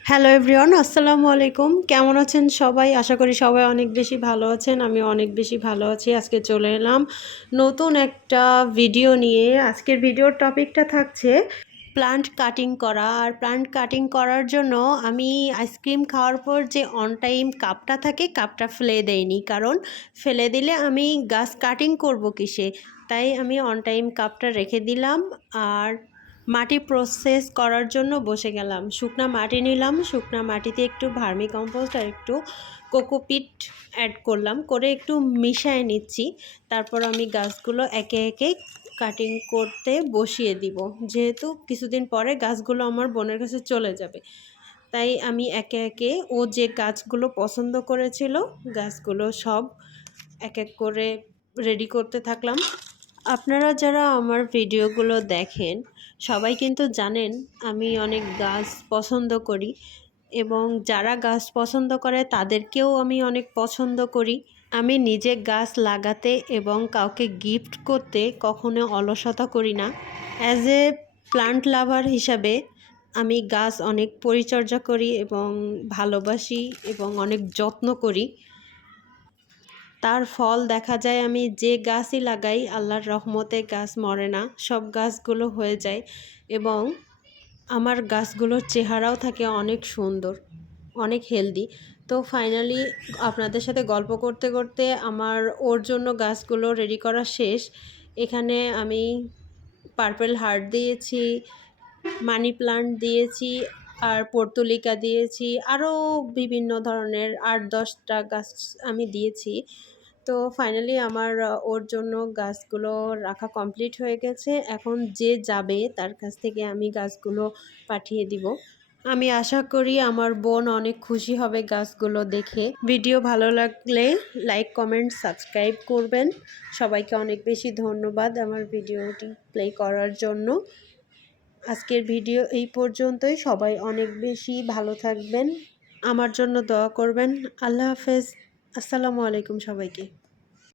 Hello everyone, আসসালামু আলাইকুম। কেমন আছেন সবাই? আশা করি সবাই অনেক বেশি ভালো আছেন। আমি অনেক বেশি ভালো আছি। আজকে চলে এলাম নতুন একটা ভিডিও নিয়ে। আজকের ভিডিওর টপিকটা থাকছে প্লান্ট কাটিং করা। আর প্লান্ট কাটিং করার জন্য আমি আইসক্রিম খাওয়ার পর যে অন টাইম কাপটা থাকে, কাপটা ফেলে দেইনি, কারণ ফেলে দিলে আমি গাছ কাটিং করব কিসে। তাই আমি অন টাইম কাপটা রেখে দিলাম। আর মাটি প্রসেস করার জন্য বসে গেলাম। শুকনা মাটি নিলাম, শুকনা মাটিতে একটু ভার্মি কম্পোস্ট আর একটু কোকোপিট অ্যাড করলাম, করে একটু মিশিয়ে নিচ্ছি। তারপর আমি গাছগুলো একে একে কাটিং করতে বসিয়ে দিব, যেহেতু কিছুদিন পরে গাছগুলো আমার বোনের কাছে চলে যাবে। তাই আমি একে একে ও যে গাছগুলো পছন্দ করেছিল গাছগুলো সব এক এক করে রেডি করতে থাকলাম। আপনারা যারা আমার ভিডিওগুলো দেখেন সবাই কিন্তু জানেন আমি অনেক গাছ পছন্দ করি, এবং যারা গাছ পছন্দ করে তাদেরকেও আমি অনেক পছন্দ করি। আমি নিজে গাছ লাগাতে এবং কাউকে গিফট করতে কখনো অলসতা করি না। অ্যাজ এ প্লান্ট লাভার হিসাবে আমি গাছ অনেক পরিচর্যা করি এবং ভালোবাসি এবং অনেক যত্ন করি। তার ফল দেখা যায়, আমি যে গাছই লাগাই আল্লাহর রহমতে গাছ মরে না, সব গাছগুলো হয়ে যায় এবং আমার গাছগুলোর চেহারাও থাকে অনেক সুন্দর, অনেক হেলদি। তো ফাইনালি আপনাদের সাথে গল্প করতে করতে আমার ওর জন্য গাছগুলো রেডি করা শেষ। এখানে আমি পার্পল হার্ট দিয়েছি, মানি প্লান্ট দিয়েছি, আর পর্তুলিকা দিয়েছি, আরও বিভিন্ন ধরনের ৮-১০টা গাছ আমি দিয়েছি। তো ফাইনালি আমার ওর জন্য গাছগুলো রাখা কমপ্লিট হয়ে গেছে। এখন যে যাবে তার কাছ থেকে আমি গাছগুলো পাঠিয়ে দিব। আমি আশা করি আমার বোন অনেক খুশি হবে গাছগুলো দেখে। ভিডিও ভালো লাগলে লাইক, কমেন্ট, সাবস্ক্রাইব করবেন। সবাইকে অনেক বেশি ধন্যবাদ আমার ভিডিওটি প্লে করার জন্য। আজকের ভিডিও এই পর্যন্তই। সবাই অনেক বেশি ভালো থাকবেন, আমার জন্য দোয়া করবেন। আল্লাহ হাফেজ। আসসালামু আলাইকুম সবাইকে।